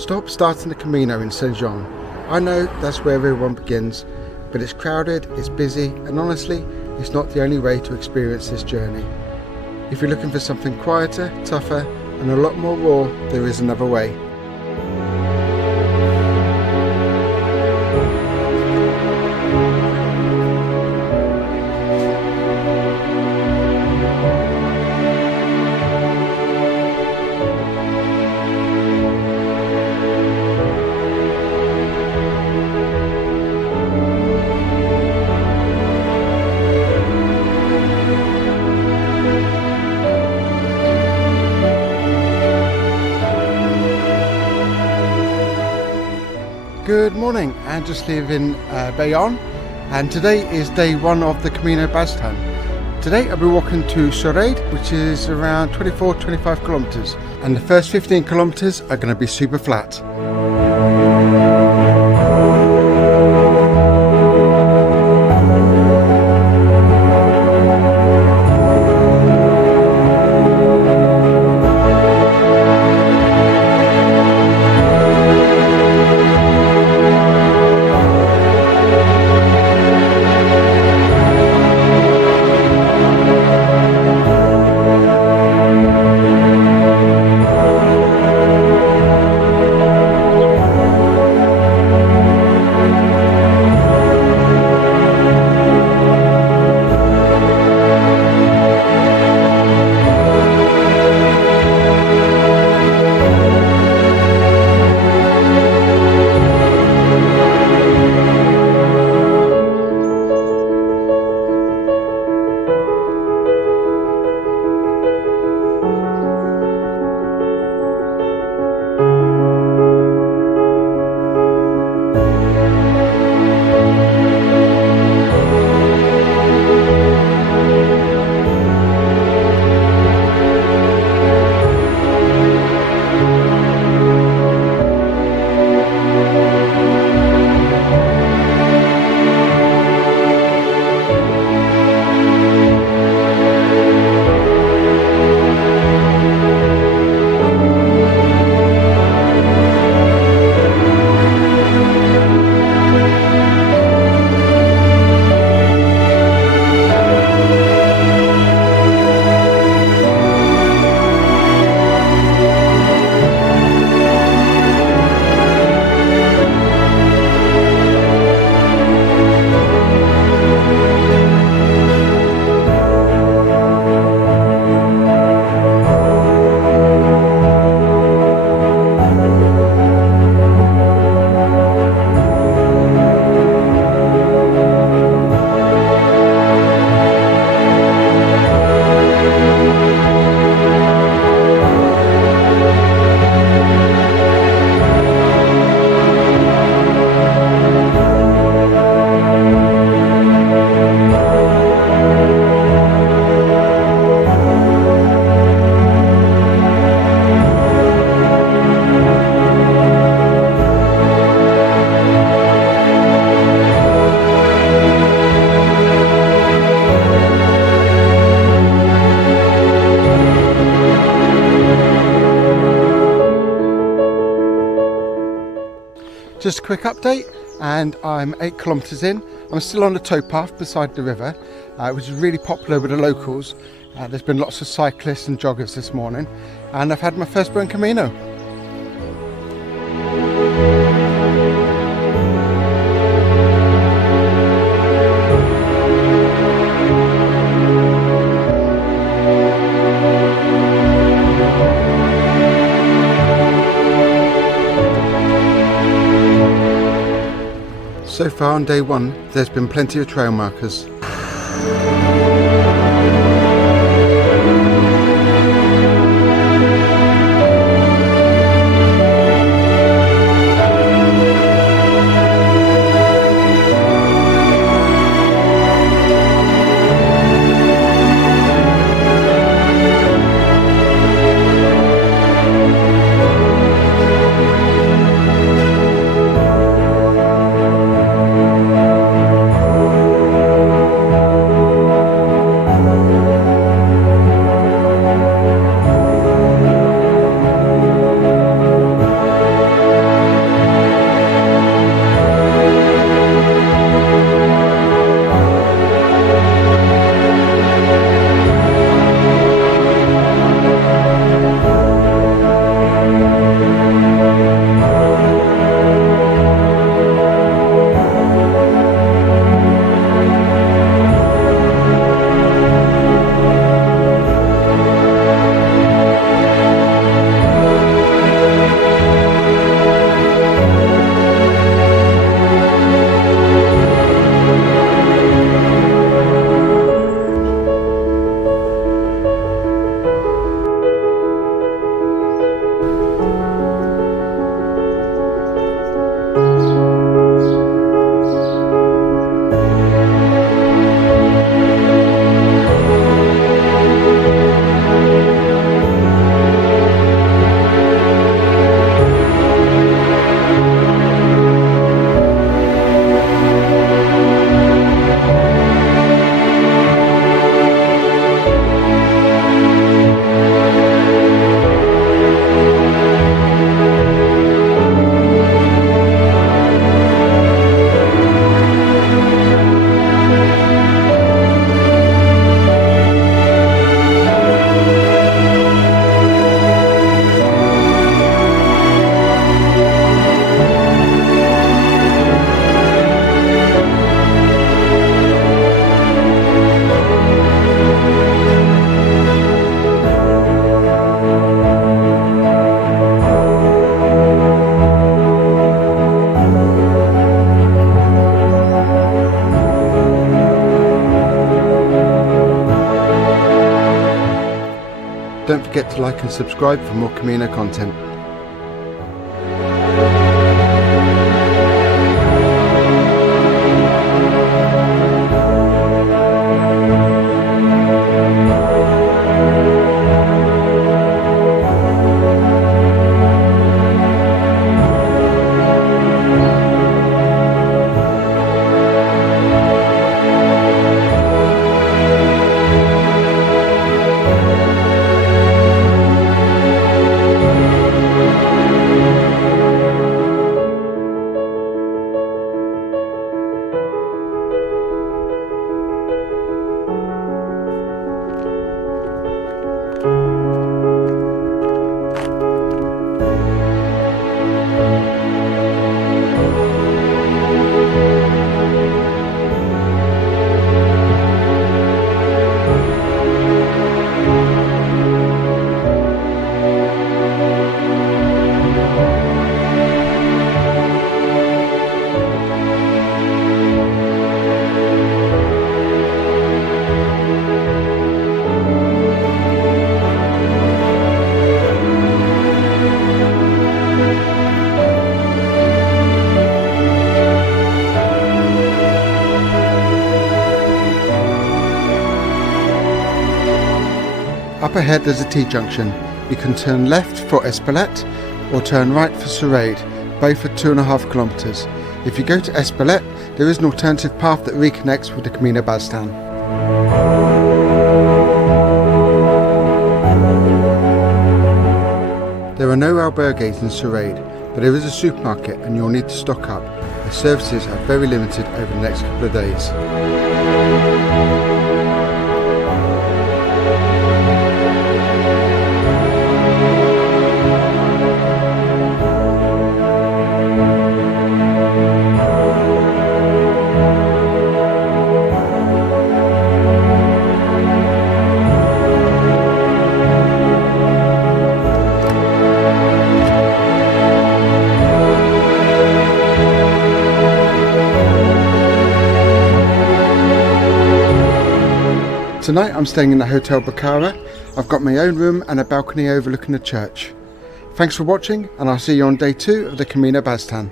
Stop starting the Camino in Saint-Jean. I know that's where everyone begins, but it's crowded, it's busy, and honestly, it's not the only way to experience this journey. If you're looking for something quieter, tougher, and a lot more raw, there is another way. Good morning, and just leaving Bayonne, and today is day one of the Camino Baztan. Today I'll be walking to Souraide, which is around 24-25 kilometers, and the first 15 kilometers are going to be super flat. Just a quick update, and I'm 8 kilometers in. I'm still on the towpath beside the river, which is really popular with the locals. There's been lots of cyclists and joggers this morning, and I've had my first Buen Camino. So far on day one, there's been plenty of trail markers. forget to like and subscribe for more Camino content. Up ahead there's a T-junction. You can turn left for Espelette or turn right for Souraide, both are 2.5 kilometres. If you go to Espelette, there is an alternative path that reconnects with the Camino Baztan. There are no albergues in Souraide, but there is a supermarket and you'll need to stock up, as services are very limited over the next couple of days. Tonight I'm staying in the Hotel Bacara. I've got my own room and a balcony overlooking the church. Thanks for watching, and I'll see you on day 2 of the Camino Baztan.